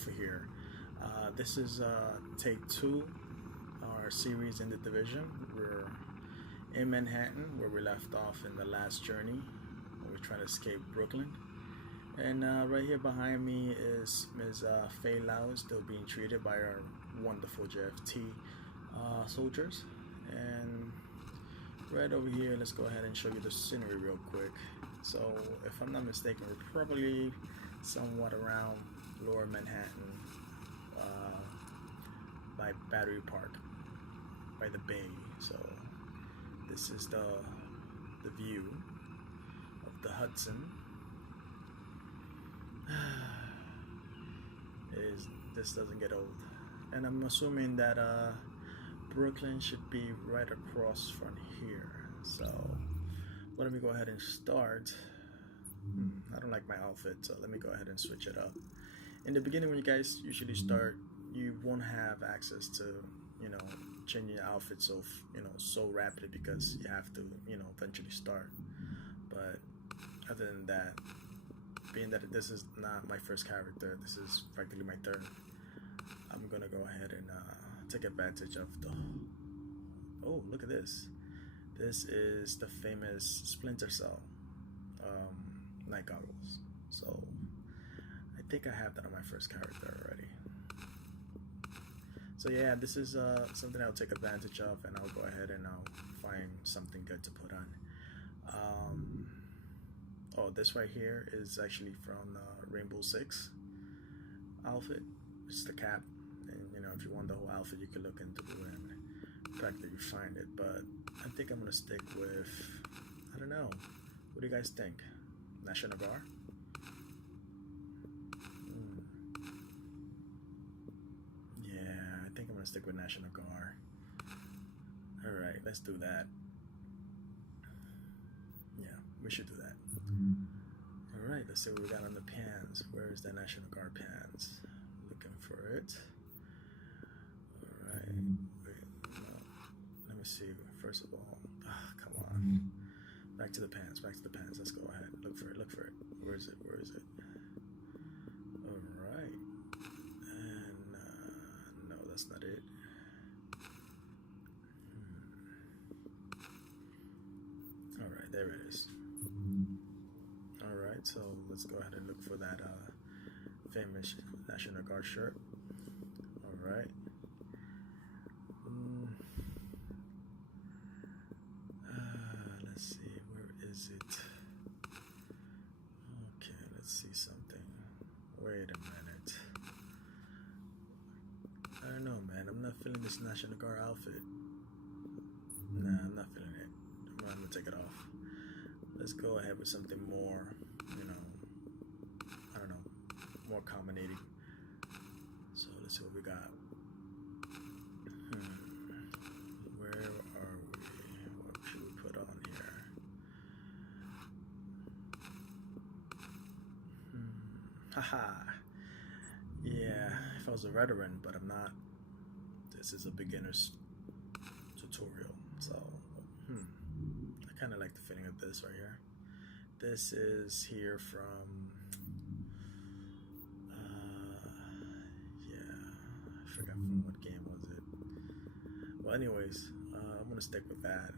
Alpha here. This is take 2, our series in the division. We're in Manhattan, where we left off in the last journey. We're trying to escape Brooklyn. And right here behind me is Ms. Faye Lau, still being treated by our wonderful JFT soldiers. And right over here, let's go ahead and show you the scenery real quick. So if I'm not mistaken, we're probably somewhat around Lower Manhattan, by Battery Park, by the bay. So this is the view of the Hudson. This doesn't get old, and I'm assuming that Brooklyn should be right across from here. So let me go ahead and start. I don't like my outfit, so let me go ahead and switch it up. In the beginning, when you guys usually start, you won't have access to, changing your outfit so rapidly, because you have to, eventually start. But other than that, being that this is not my first character, this is practically my third, I'm gonna go ahead and take advantage of the... Oh, look at this. This is the famous Splinter Cell night goggles. So I think I have that on my first character already. So yeah, this is something I'll take advantage of, and I'll go ahead and I'll find something good to put on. Oh, this right here is actually from Rainbow Six outfit. It's the cap, and if you want the whole outfit, you can look into it and practically find it. But I think I'm gonna stick with, I don't know. What do you guys think? National Guard? Yeah, I think I'm gonna stick with National Guard. All right, let's do that. Yeah, we should do that. Alright, let's see what we got on the pants. Where is the National Guard pants? Looking for it. Alright, wait, no. Let me see. First of all, come on. Back to the pants, Let's go ahead. Look for it. Where is it? Alright. And, no, that's not it. Alright, there it is. Alright, so let's go ahead and look for that famous National Guard shirt. Alright. Let's see, where is it? Okay, let's see something. Wait a minute. I don't know, man. I'm not feeling this National Guard outfit. Nah, I'm not feeling it. I'm gonna take it off. Let's go ahead with something more, I don't know, more accommodating. So let's see what we got. Where are we? What should we put on here? Haha. Yeah, if I was a veteran, but I'm not. This is a beginner's tutorial, so I kind of like the fitting of this right here. This is here from I forgot from what game was it. Well, anyways, I'm gonna stick with that.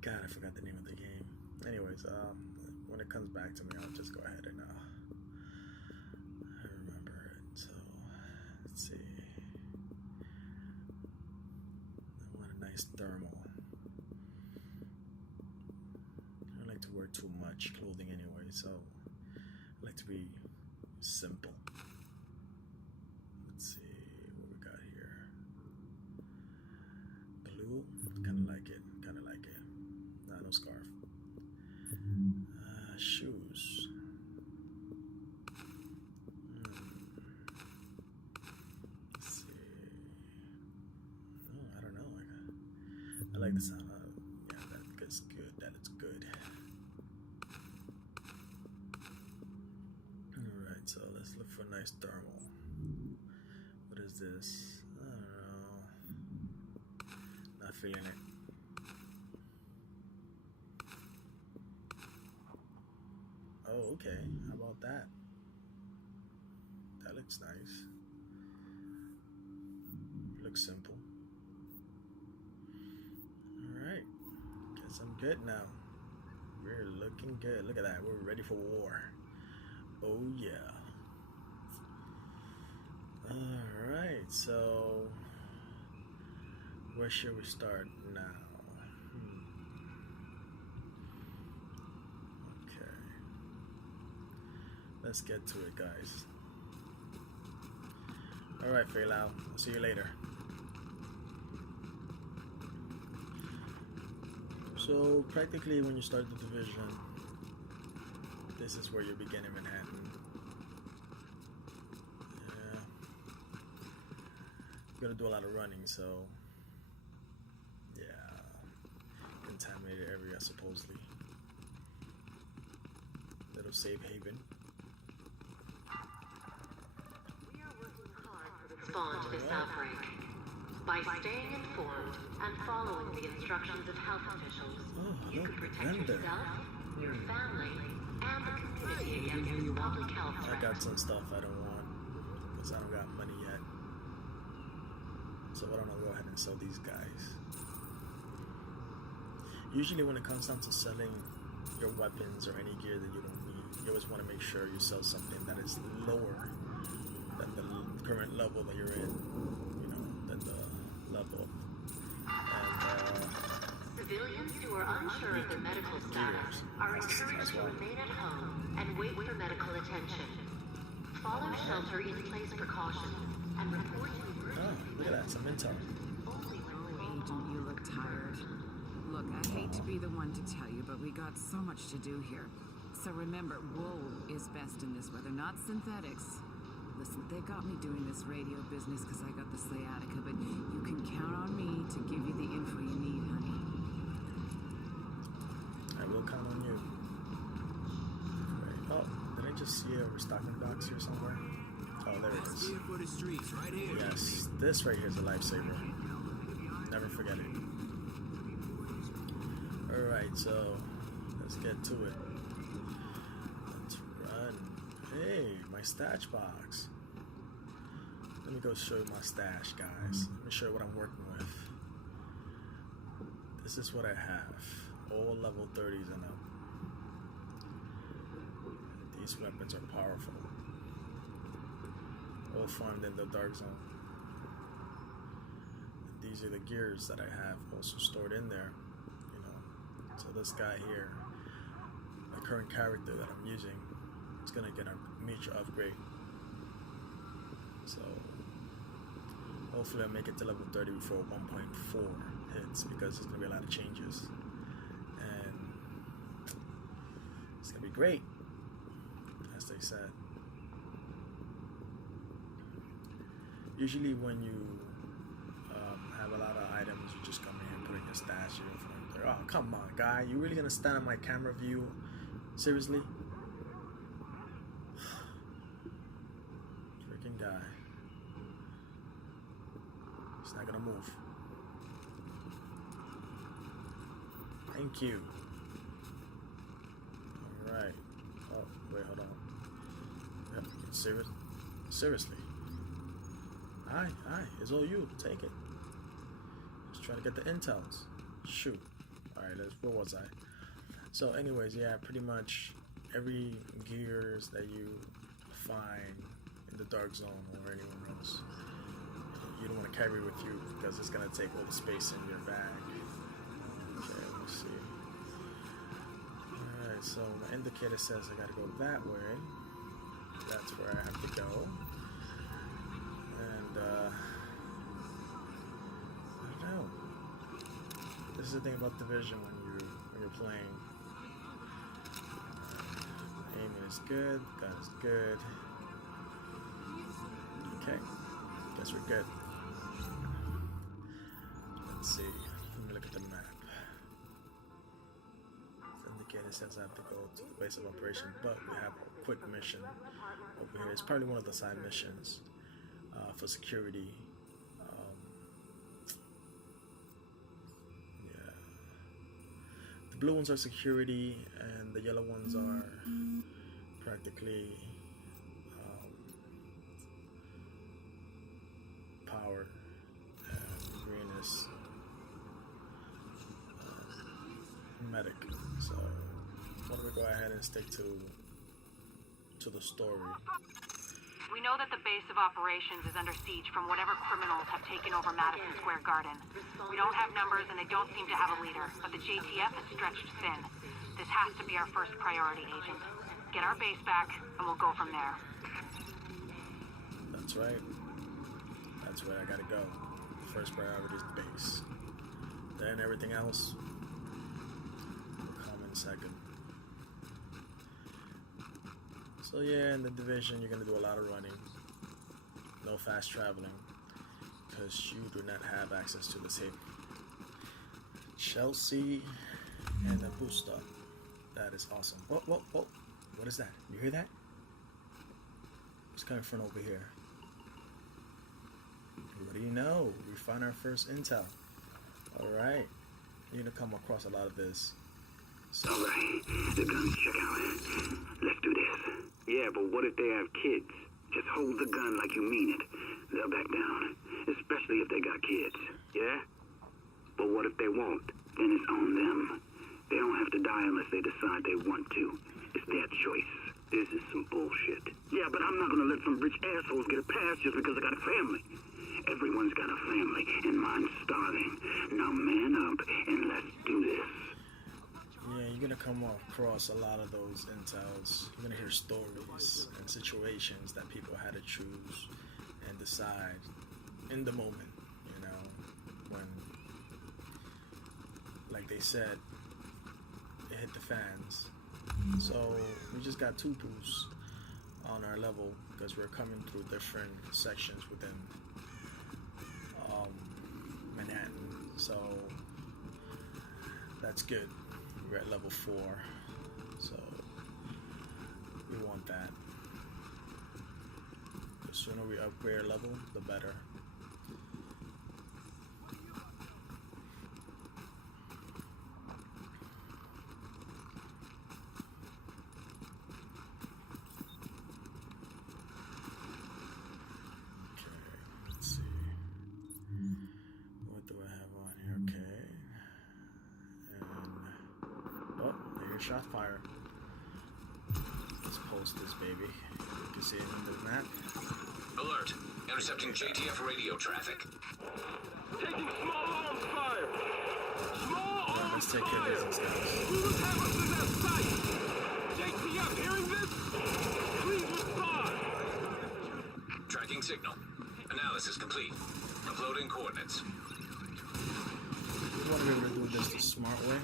God, I forgot the name of the game. Anyways, when it comes back to me, I'll just go ahead and I remember it. So let's see. I want a nice thermal. I don't like to wear too much clothing anyway, so I like to be simple. Let's see what we got here. Blue, kind of like it. Nah, no scarf. Shoes. Let's see. Oh, I don't know. I like the sound of it. Yeah, that's good. That is good. Alright, so let's look for a nice thermal. What is this? I don't know. Not feeling it. Oh, okay. How about that? That looks nice. Looks simple. Alright. Guess I'm good now. We're looking good. Look at that. We're ready for war. Oh yeah. Alright, so where should we start now? Okay. Let's get to it, guys. Alright, Fei Lao. I'll see you later. So practically when you start the division, this is where you begin in Manhattan. Yeah. You're gonna do a lot of running, so yeah. Contaminated area supposedly. Little safe haven. We are working hard to respond to this outbreak. By staying informed and following the instructions of health officials, you can protect yourself, your family, and the community against this public health threat. I got some stuff I don't want because I don't got money yet. So why don't I go ahead and sell these guys? Usually when it comes down to selling your weapons or any gear that you don't need, you always want to make sure you sell something that is lower than the current level that you're in. Level. And civilians who are unsure of their medical status are encouraged to remain at home and wait for medical attention. Follow shelter-in-place precautions and report to emergency. Oh, look at that, some intel. Agent, you look tired. Look, I hate to be the one to tell you, but we got so much to do here. So remember, wool is best in this weather, not synthetics. Listen, they got me doing this radio business because I got the sciatica, but you can count on me to give you the info you need, honey. I will count on you. Right. Oh, did I just see a restocking box here somewhere? Oh, there it is. For the streets, right here. Yes, this right here is a lifesaver. Never forget it. Alright, so let's get to it. Let's run. Hey, my stash box. Let me go show you my stash, guys. Let me show you what I'm working with. This is what I have. All level 30s and up. These weapons are powerful. All farmed in the dark zone. And these are the gears that I have also stored in there. You know. So this guy here, my current character that I'm using, is gonna get a major upgrade. So hopefully I'll make it to level 30 before 1.4 hits, because there's gonna be a lot of changes. And it's gonna be great, as they said. Usually when you have a lot of items, you just come in here and put in your stash here in front there. Oh, come on, guy. You really gonna stand on my camera view? Seriously? Freaking guy. He's not gonna move. Thank you. Alright. Oh, wait, hold on. Yep, seriously. Hi, it's all you. Take it. Just trying to get the intels. Shoot. Alright, where was I? So anyways, yeah, pretty much every gears that you find in the dark zone or anywhere else, you don't want to carry with you because it's going to take all the space in your bag. Okay, let me see. Alright, so my indicator says I got to go that way. That's where I have to go. And I don't know. This is the thing about Division when you're playing. Aiming is good, gun is good. Okay, guess we're good. Let's see. Let me look at the map. The indicator says I have to go to the base of operation, but we have a quick mission over here. It's probably one of the side missions for security. Yeah. The blue ones are security, and the yellow ones are practically powered, and green is medic. So why don't we go ahead and stick to the story. We know that the base of operations is under siege from whatever criminals have taken over Madison Square Garden. We don't have numbers and they don't seem to have a leader, but the JTF is stretched thin. This has to be our first priority, Agent. Get our base back and we'll go from there. That's right. That's where I gotta go. First priority is the base. Then everything else will come in second. So yeah, in the division you're gonna do a lot of running. No fast traveling. Because you do not have access to the safe. Chelsea and the boost up. That is awesome. Whoa, whoa, whoa. What is that? You hear that? It's coming from over here. What do you know? We found our first intel. Alright. You're gonna come across a lot of this. So, alright, the guns check out. Let's do this. Yeah, but what if they have kids? Just hold the gun like you mean it. They'll back down. Especially if they got kids. Yeah? But what if they won't? Then it's on them. They don't have to die unless they decide they want to. It's their choice. This is some bullshit. Yeah, but I'm not gonna let some rich assholes get a pass just because I got a family. Everyone's got a family, and mine's starving. Now man up and let's do this. Yeah, you're gonna come across a lot of those intels. You're gonna hear stories and situations that people had to choose and decide in the moment, you know, when, like they said, it hit the fans. So we just got 2 boosts on our level because we're coming through different sections within Manhattan. So that's good. We're at level 4, so we want that. The sooner we upgrade our level, the better. Shot fire. Let's post this baby. You can see it in the map. Alert! Intercepting JTF radio traffic. Taking small arms fire! Small arms let's take care of these guys. Who would have us in that sight? JTF hearing this? Please respond! Tracking signal. Analysis complete. Uploading coordinates. We want to be able to do this the smart way.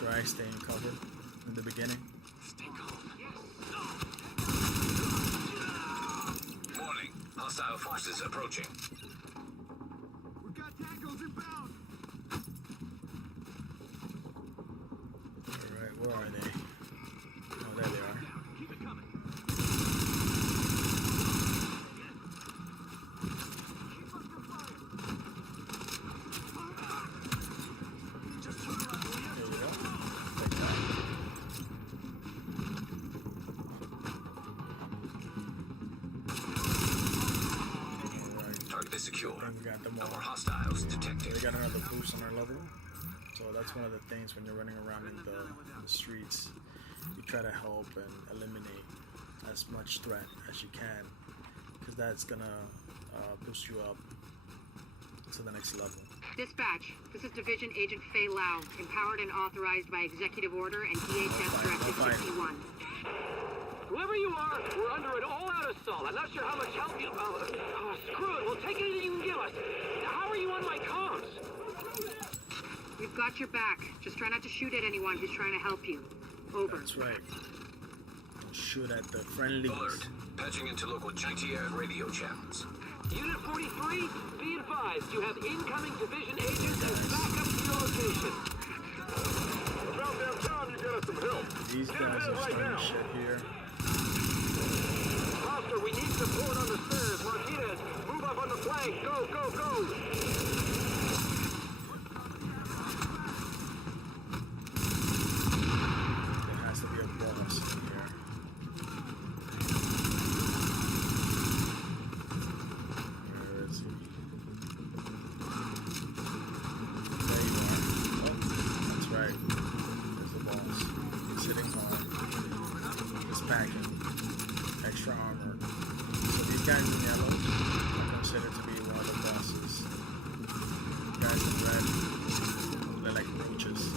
Try staying covered in the beginning. Stay calm. Warning. Hostile forces approaching. We got tacos inbound! Alright, where are they? Oh, there they are. Keep it coming. Secure. And we got them No all. more hostiles detected. We got another boost on our level. So that's one of the things when you're running around in the streets. You try to help and eliminate as much threat as you can. Because that's going to boost you up to the next level. Dispatch, this is Division Agent Fei Lau, empowered and authorized by Executive Order and DHS Directive 61. Whoever you are, we're under an all-out assault. I'm not sure how much help you... screw it. We'll take anything you can give us. Now, how are you on my comms? We've got your back. Just try not to shoot at anyone who's trying to help you. Over. That's right. And shoot at the friendlies. Alert. Patching into local JTF radio channels. Unit 43, be advised. You have incoming division agents and backup to your location. About damn time you get us some help. These guys are starting shit here. Oscar, we need support on the stairs. Martinez, move up on the flank. Go, go, go. There has to be a boss in here. packing extra armor. So these guys in yellow are considered to be one of the bosses. Guys in red, they're like roaches.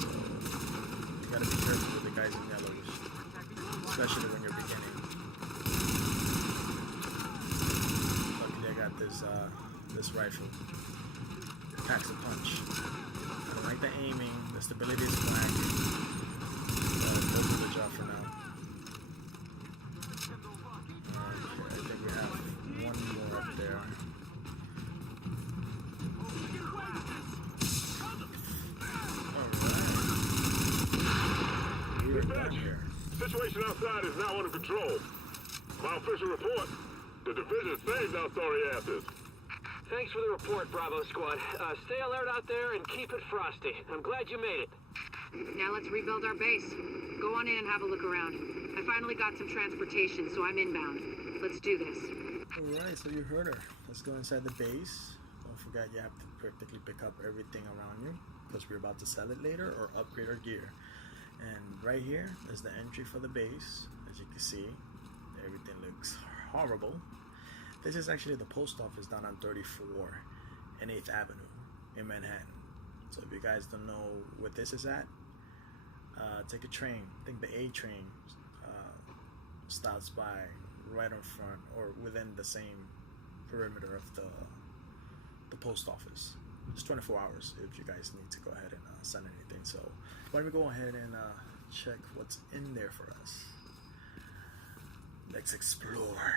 So you gotta be careful with the guys in yellows, especially when you're beginning. Luckily I got this rifle. Packs a punch. I don't like the aiming, the stability is whack. They'll do the job for now. Okay, I think we have one more up there. Alright. We're done here. Situation outside is now under control. My official report. The division saved our sorry asses. Thanks for the report, Bravo Squad. Stay alert out there and keep it frosty. I'm glad you made it. Now let's rebuild our base. Go on in and have a look around. I finally got some transportation, so I'm inbound. Let's do this. Alright, so you heard her. Let's go inside the base. Don't forget you have to practically pick up everything around you, because we're about to sell it later or upgrade our gear. And right here is the entry for the base. As you can see, everything looks horrible. This is actually the post office down on 34 and 8th Avenue in Manhattan. So if you guys don't know what this is at, take a train. I think the A train stops by right in front or within the same perimeter of the post office. It's 24 hours if you guys need to go ahead and send anything. So why don't we go ahead and check what's in there for us. Let's explore.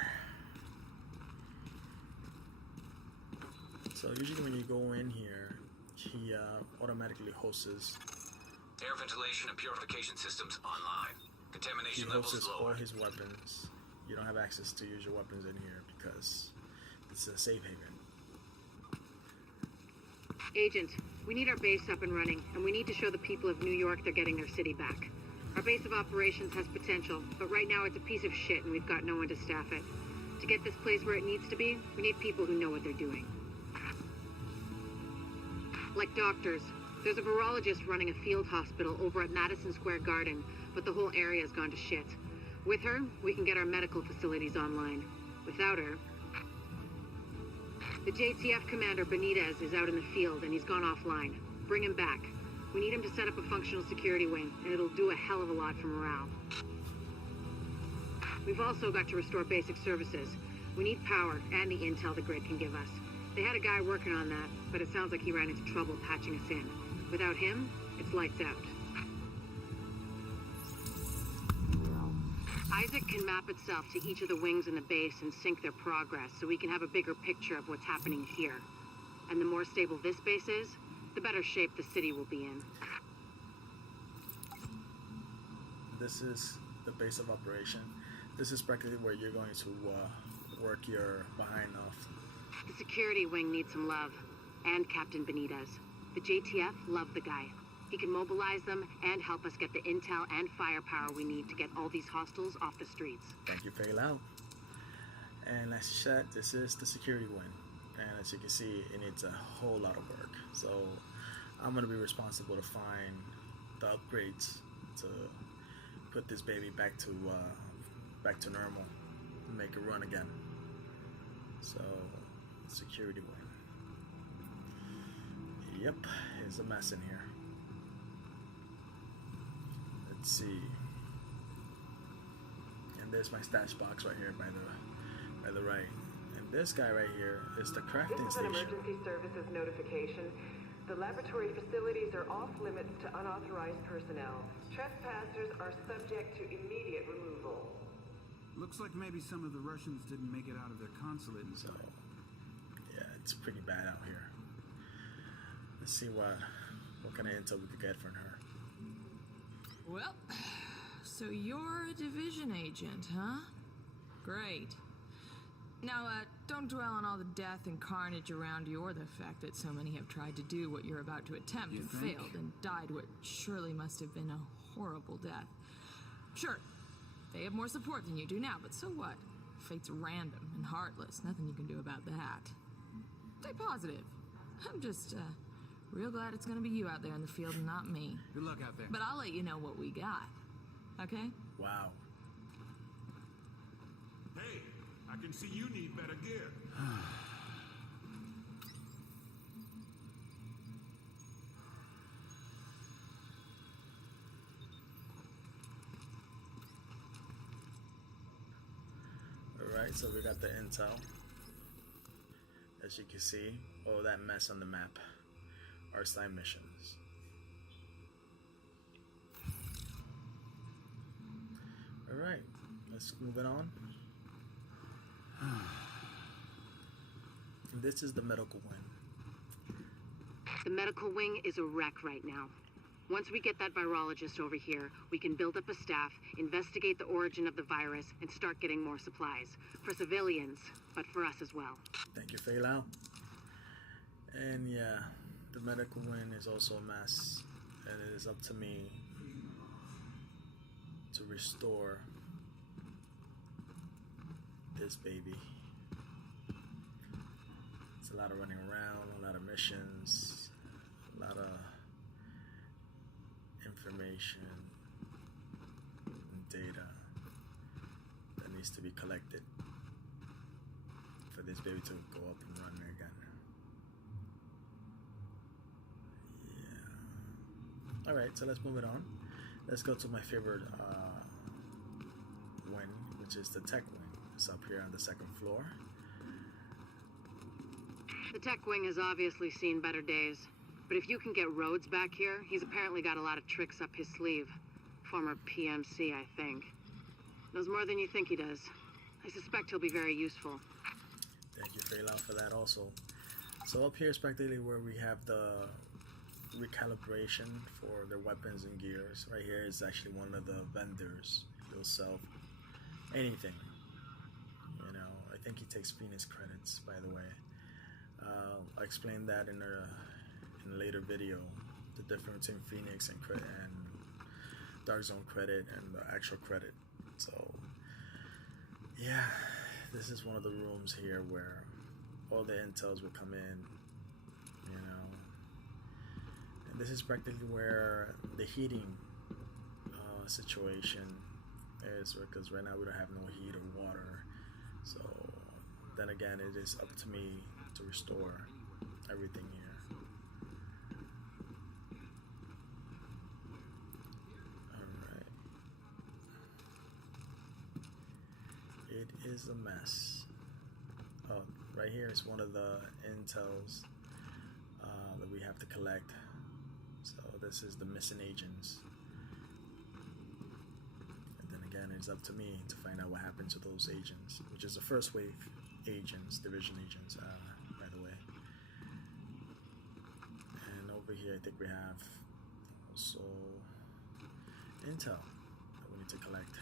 So usually when you go in here, he automatically hosts Air ventilation and purification systems online. Contamination levels all lower. his weapons. You don't have access to use your weapons in here because it's a safe haven. Agent, we need our base up and running, and we need to show the people of New York they're getting their city back. Our base of operations has potential, but right now it's a piece of shit and we've got no one to staff it. To get this place where it needs to be, we need people who know what they're doing. Like doctors. There's a virologist running a field hospital over at Madison Square Garden, but the whole area's gone to shit. With her, we can get our medical facilities online. Without her... The JTF commander, Benitez, is out in the field and he's gone offline. Bring him back. We need him to set up a functional security wing, and it'll do a hell of a lot for morale. We've also got to restore basic services. We need power and the intel the grid can give us. They had a guy working on that, but it sounds like he ran into trouble patching us in. Without him, it's lights out. Isaac can map itself to each of the wings in the base and sync their progress so we can have a bigger picture of what's happening here. And the more stable this base is, the better shape the city will be in. This is the base of operation. This is practically where you're going to work your behind off. The security wing needs some love, and Captain Benitez. The JTF love the guy. He can mobilize them and help us get the intel and firepower we need to get all these hostiles off the streets. Thank you, Faye Lau. And as you said, this is the security wing. And as you can see, it needs a whole lot of work. So I'm going to be responsible to find the upgrades to put this baby back to normal, make it run again. So security wing. Yep, it's a mess in here. Let's see. And there's my stash box right here by the right. And this guy right here is the crafting This is an station. emergency services notification. The laboratory facilities are off limits to unauthorized personnel. Trespassers are subject to immediate removal. Looks like maybe some of the Russians didn't make it out of their consulate in So time. yeah, it's pretty bad out here. Let's see what kind of intel we could get from her. Well, so you're a division agent, huh? Great. Now, don't dwell on all the death and carnage around you or the fact that so many have tried to do what you're about to attempt and failed and died what surely must have been a horrible death. Sure, they have more support than you do now, but so what? Fate's random and heartless. Nothing you can do about that. Stay positive. I'm just, real glad it's gonna be you out there in the field and not me. Good luck out there. But I'll let you know what we got. okay? Wow. Hey, I can see you need better gear. Alright, so we got the intel. As you can see, all that mess on the map are side missions. Alright, let's move it on. And this is the medical wing. The medical wing is a wreck right now. Once we get that virologist over here, we can build up a staff, investigate the origin of the virus, and start getting more supplies. For civilians, but for us as well. Thank you, Feilau. And yeah, the medical wing is also a mess. And it is up to me to restore this baby. It's a lot of running around, a lot of missions, a lot of information and data that needs to be collected for this baby to go up and run again. Yeah. Alright, so let's move it on. Let's go to my favorite wing, which is the tech wing. It's up here on the second floor. The tech wing has obviously seen better days. But if you can get Rhodes back here, he's apparently got a lot of tricks up his sleeve. Former PMC, I think. Knows more than you think he does. I suspect he'll be very useful. Thank you, Feilau, for that also. So up here is practically where we have the recalibration for their weapons and gears. Right here is actually one of the vendors. He'll sell anything. You know, I think he takes Phoenix credits, by the way. I explained that in a later video, the difference between Phoenix and Dark Zone credit and the actual credit. So yeah, this is one of the rooms here where all the intels will come in, you know, and this is practically where the heating situation is, because right now we don't have no heat or water. So then again, it is up to me to restore everything here. Alright. It is a mess. Oh, right here is one of the intels that we have to collect. So this is the missing agents. And then again, it's up to me to find out what happened to those agents, which is the first wave agents, division agents, by the way. And over here, I think we have also intel that we need to collect.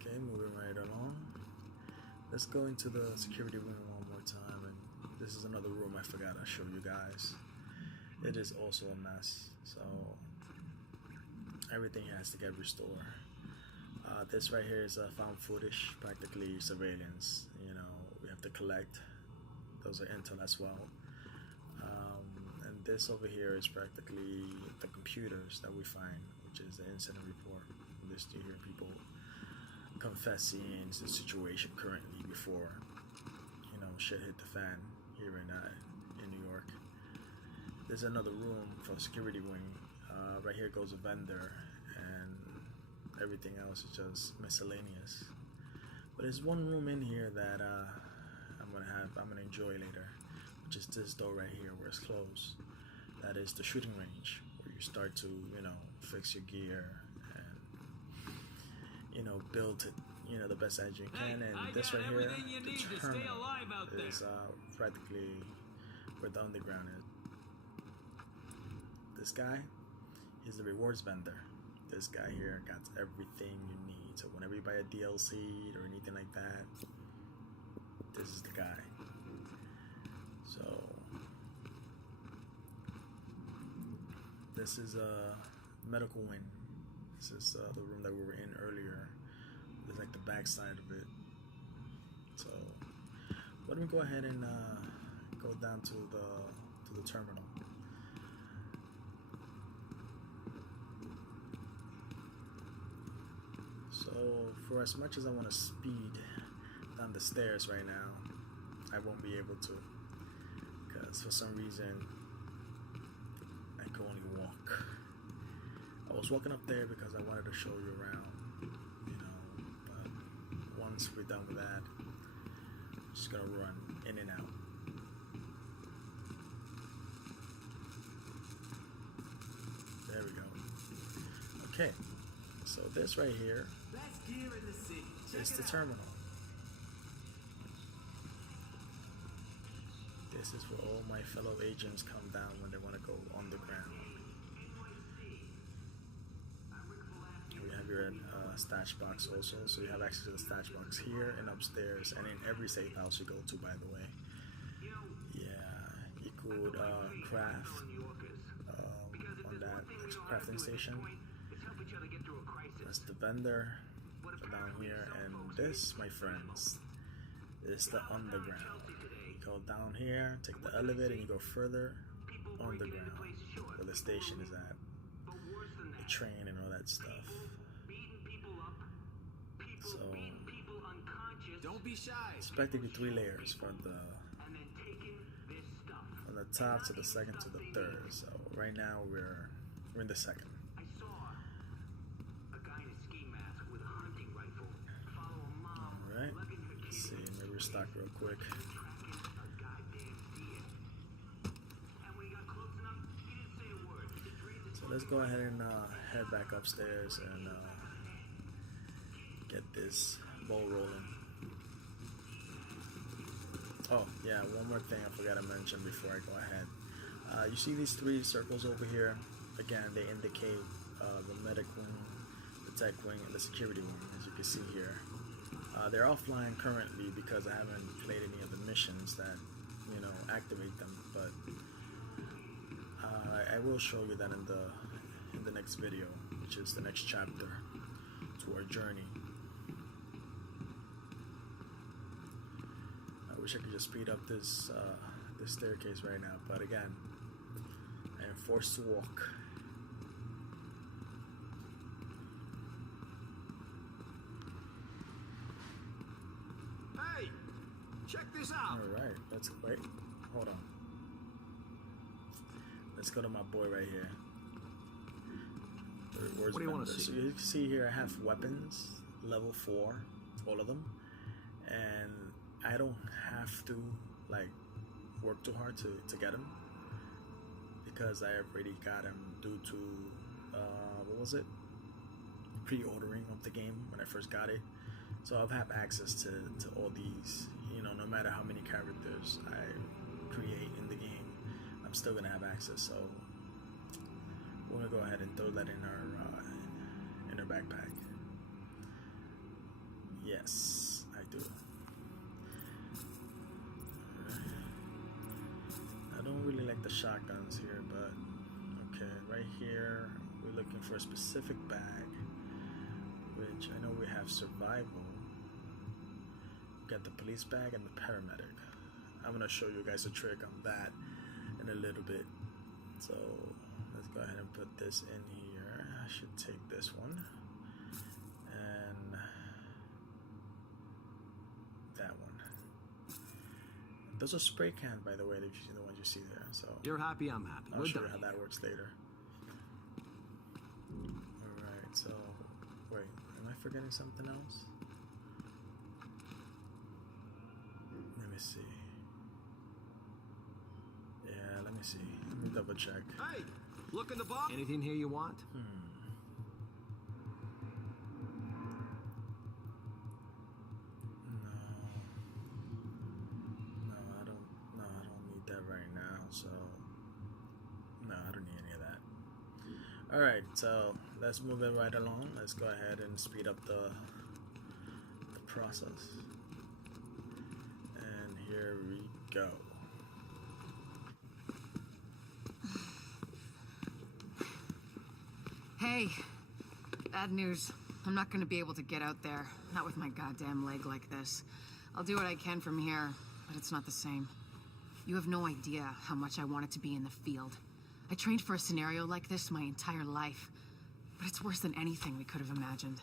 Okay, moving right along. Let's go into the security room one more time. And this is another room I forgot to show you guys. It is also a mess, so everything has to get restored. This right here is found footage, practically surveillance. You know, we have to collect. Those are intel as well. And this over here is practically the computers that we find, which is the incident report. This you hear people confessing the situation currently before, you know, shit hit the fan here in New York. There's another room for security wing. Right here goes a vendor, and everything else is just miscellaneous. But there's one room in here that I'm gonna enjoy later, which is this door right here where it's closed. That is the shooting range, where you start to, you know, fix your gear and, you know, build it, you know, the best as you can. And this right here, the terminal, is practically where the underground is. This guy is the rewards vendor. This guy here got everything you need. So whenever you buy a DLC or anything like that, this is the guy. So this is a medical wing. This is the room that we were in earlier. It's like the back side of it. So Let me go ahead and go down to the terminal. So for as much as I want to speed down the stairs right now, I won't be able to, because for some reason I can only walk. I was walking up there because I wanted to show you around, you know, but once we're done with that, I'm just gonna run in and out. There we go. Okay, so this right here is the terminal. This is where all my fellow agents come down when they want to go underground. We have your stash box also, so you have access to the stash box here and upstairs, and in every safe house you go to, by the way. Yeah, you could craft on that crafting station. That's the vendor down here, and this, my friends, is the underground. You go down here, take the elevator, and you go further underground where the station is at, the train and all that stuff. So Don't be shy. it's practically 3 layers from the top to the second to the third. So right now we're in the second. Alright, let's see, maybe restock real quick. So let's go ahead and head back upstairs and get this ball rolling. Oh yeah, one more thing I forgot to mention before I go ahead. You see these 3 circles over here? Again, they indicate the medic wing, the tech wing, and the security wing, as you can see here. They're offline currently because I haven't played any of the missions that, you know, activate them, but I will show you that in the next video, which is the next chapter to our journey. I wish I could just speed up this staircase right now, but again, I am forced to walk. Hey, check this out. Alright, let's wait. Hold on. Let's go to my boy right here. Where's What do you want to so see? you can see here I have weapons, level 4, all of them. And I don't have to like work too hard to get them, because I already got them due to what was it? Pre-ordering of the game when I first got it. So I've had access to all these, you know, no matter how many characters I create in the game, I'm still gonna have access. So we're gonna go ahead and throw that in our backpack. Yes, I do. I don't really like the shotguns here, but okay, right here we're looking for a specific bag, which I know we have survival. We got the police bag and the paramedic. I'm gonna show you guys a trick on that in a little bit. So let's go ahead and put this in here. I should take this one and that one. Those are spray cans, by the way, the ones you see there. So You're happy, I'm happy. I'll We're show done. you how that works later. Alright, so wait, am I forgetting something else? Let me see. Yeah, let me see. Let me double check. Hey, look in the box. Anything here you want? No, I don't need that right now, so no, I don't need any of that. Alright, so let's move it right along. Let's go ahead and speed up the process. And here we go. Hey, bad news. I'm not gonna be able to get out there. Not with my goddamn leg like this. I'll do what I can from here. but it's not the same. You have no idea how much I wanted to be in the field. I trained for a scenario like this my entire life, but it's worse than anything we could have imagined.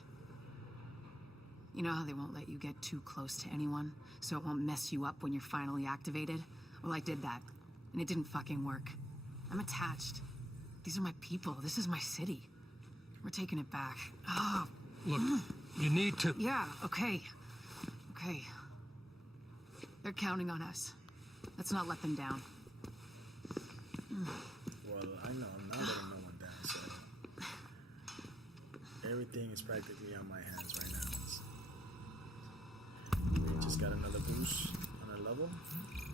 You know how they won't let you get too close to anyone, so it won't mess you up when you're finally activated? Well, I did that, and it didn't fucking work. I'm attached. These are my people. This is my city. We're taking it back. Oh. Look, you need to... Yeah, okay. Okay. They're counting on us. Let's not let them down. Well, I know I'm not letting no one down, so everything is practically on my hands right now. We just got another boost on our level.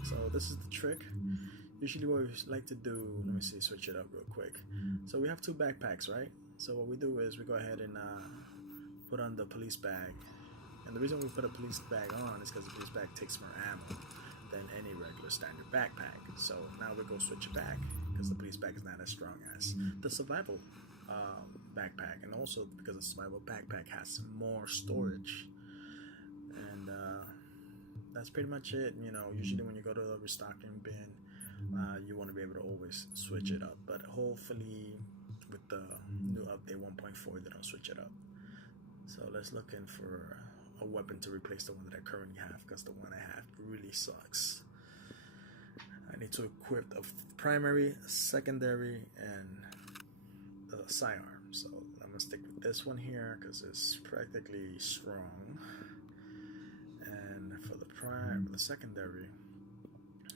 So this is the trick. Usually what we like to do, let me see, switch it up real quick. So we have 2 backpacks, right? So what we do is we go ahead and put on the police bag. And the reason we put a police bag on is because the police bag takes more ammo than any regular standard backpack. So now we go switch it back because the police bag is not as strong as the survival backpack, and also because the survival backpack has more storage. And that's pretty much it. You know, usually when you go to the restocking bin, you want to be able to always switch it up, but hopefully with the new update 1.4 they don't switch it up. So let's look in for a weapon to replace the one that I currently have, because the one I have really sucks. I need to equip the primary, secondary, and the sidearm. So I'm gonna stick with this one here because it's practically strong. And for the secondary,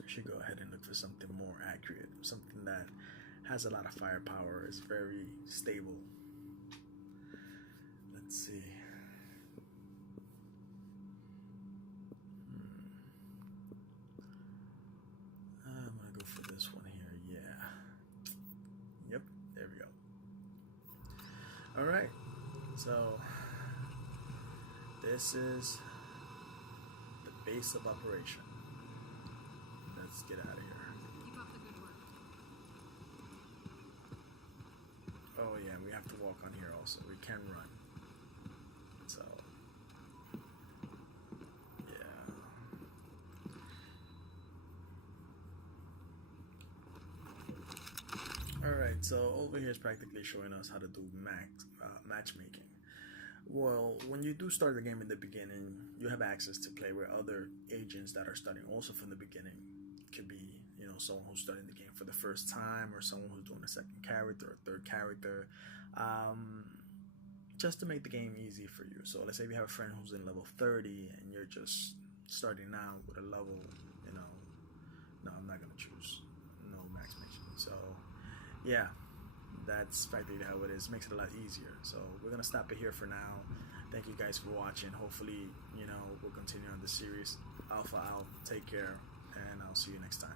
we should go ahead and look for something more accurate, something that has a lot of firepower, is very stable. Let's see. I'm gonna go for this one here. Yeah. Yep. There we go. All right. So this is the base of operation. Let's get out of here. Keep up the good work. Oh yeah, we have to walk on here also. We can run. So yeah. Alright, so over here is practically showing us how to do matchmaking. Well, when you do start the game in the beginning, you have access to play with other agents that are starting also from the beginning. It could be, you know, someone who's starting the game for the first time, or someone who's doing a second character or third character, just to make the game easy for you. So let's say you have a friend who's in level 30 and you're just starting out with a level, you know, no, I'm not gonna choose no matchmaking. So yeah, that's practically how it is. Makes it a lot easier. So we're gonna stop it here for now. Thank you guys for watching. Hopefully, you know, we'll continue on this series. Alpha out. Take care, and I'll see you next time.